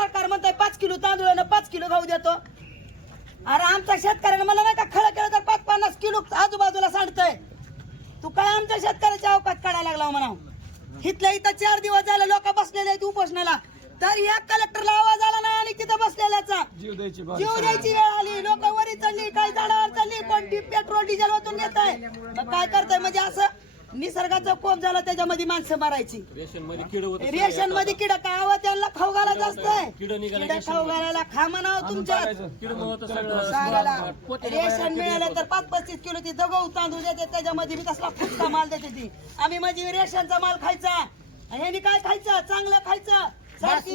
सरकार म्हणतंय पाच किलो तांदूळ पाच किलो गहू देतो. अरे आमच्या शेतकऱ्याने मला नाही का खळं केलं तर पाच पन्नास किलो आजूबाजूला सांडतंय. तू काय आमच्या शेतकऱ्याच्या अवकात काढायला लागला म्हणा इथल्या इथं चार दिवस झाले लोक बसलेले आहेत उपोषणाला. तर या कलेक्टरला आवाज आला नाही आणि तिथं बसलेल्याचा. जीव द्यायची वेळ आली. लोक वरी चढली काही झाडावर चढली कोणती पेट्रोल डिझेल ओतून घेत आहे मग काय करताय? म्हणजे असं निसर्गाचा कोप झाला त्याच्यामध्ये माणसं मारायची. रेशनमध्ये किड होत रेशनमध्ये किड काय हवं त्यांना खाऊ घालायचं असतंय. किडं खाऊ घालायला खा म्हणावं रेशन मिळालं तर पाच पस्तीस किलो ती दगव तांदूळ देते. त्याच्यामध्ये मी तसला फुटका माल देते ती. आम्ही म्हणजे रेशनचा माल खायचा. आणि ह्यांनी काय खायचं? चांगलं खायचं. लाख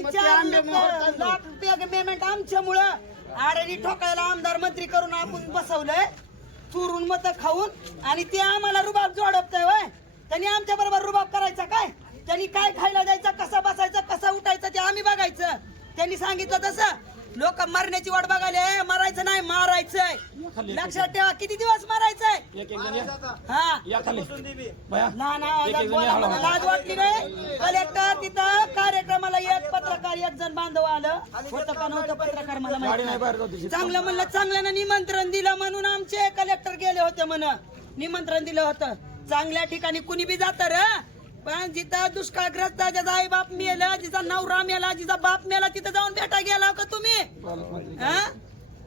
लाख रुपये पेमेंट आमच्यामुळं. आडणी ठोकायला आमदार मंत्री करून आपण बसवलंय. चुरून मत खाऊन. आणि ते आम्हाला रुबाब जोडपतंय वय त्यांनी आमच्या बरोबर रुबाब करायचा काय? त्यांनी काय खायला द्यायचं? कसा बसायचं? कसं उठायचं? ते आम्ही बघायचं त्यांनी सांगितलं तसं. लोक मरण्याची वाट बघायले मरायचं नाही मारायचंय. लक्षात ठेवा किती दिवस मारायचंय? एक एक जण या. हा. या खाली. बया. लहान आवाजात बोला मला लाज वाटली नाही कलेक्टर तिथं कार्यक्रमाला एक पत्रकार एक जण बांधव आलं. होतं का नव्हतं पत्रकार मला माहीत गाडी नाही नाही. बाहेर जाऊ तिची. चांगलं म्हणलं चांगल्यानं निमंत्रण दिलं म्हणून आमचे कलेक्टर गेले होते म्हण. निमंत्रण दिलं होतं. चांगल्या ठिकाणी कुणी बी जात र. पण जिथं दुष्काळग्रस्त ज्याचा आई बाप मेला जिचा नवरा मेला जिचा बाप मेला तिथं जाऊन भेटा गेला का तुम्ही? पालकमंत्री हा?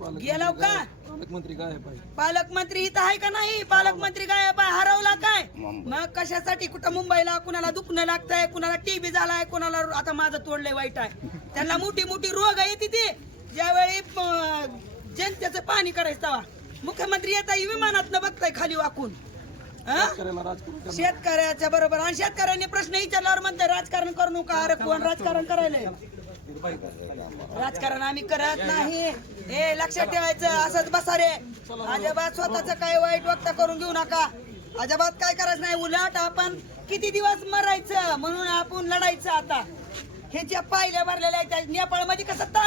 पालकमंत्री गेलो का? पालकमंत्री काय पाहिजे पालकमंत्री इथं आहे का नाही? पालकमंत्री काय बाय हरवला काय? मग कशासाठी कुठं मुंबईला? कुणाला दुखणं लागतंय? कुणाला टीबी झालाय? कुणाला आता माझं तोडलंय वाईट आहे. त्यांना मोठी मोठी रोग आहे तिथे. ज्यावेळी जनतेचं पाणी करायचं तेव्हा. मुख्यमंत्री येत आहे विमानात बघताय खाली वाकून हा? शेतकऱ्याला राजकारण करणं. शेतकऱ्याच्या बरोबर. आणि शेतकऱ्यांनी प्रश्न विचारल्यावर म्हणते राजकारण करू नका अरे कोण राजकारण करायलंय राजकारण आम्ही करत नाही. हे लक्षात ठेवायचं असंच बसा रे. अजिबात स्वतःच काय वाईट वक्त करून घेऊ नका. अजिबात काय करायचं नाही. उलट आपण किती दिवस मरायचं? म्हणून आपण लढायचं आता. हे जे पाहिल्या भरलेल्या आहेत नेपाळमध्ये कसं ताण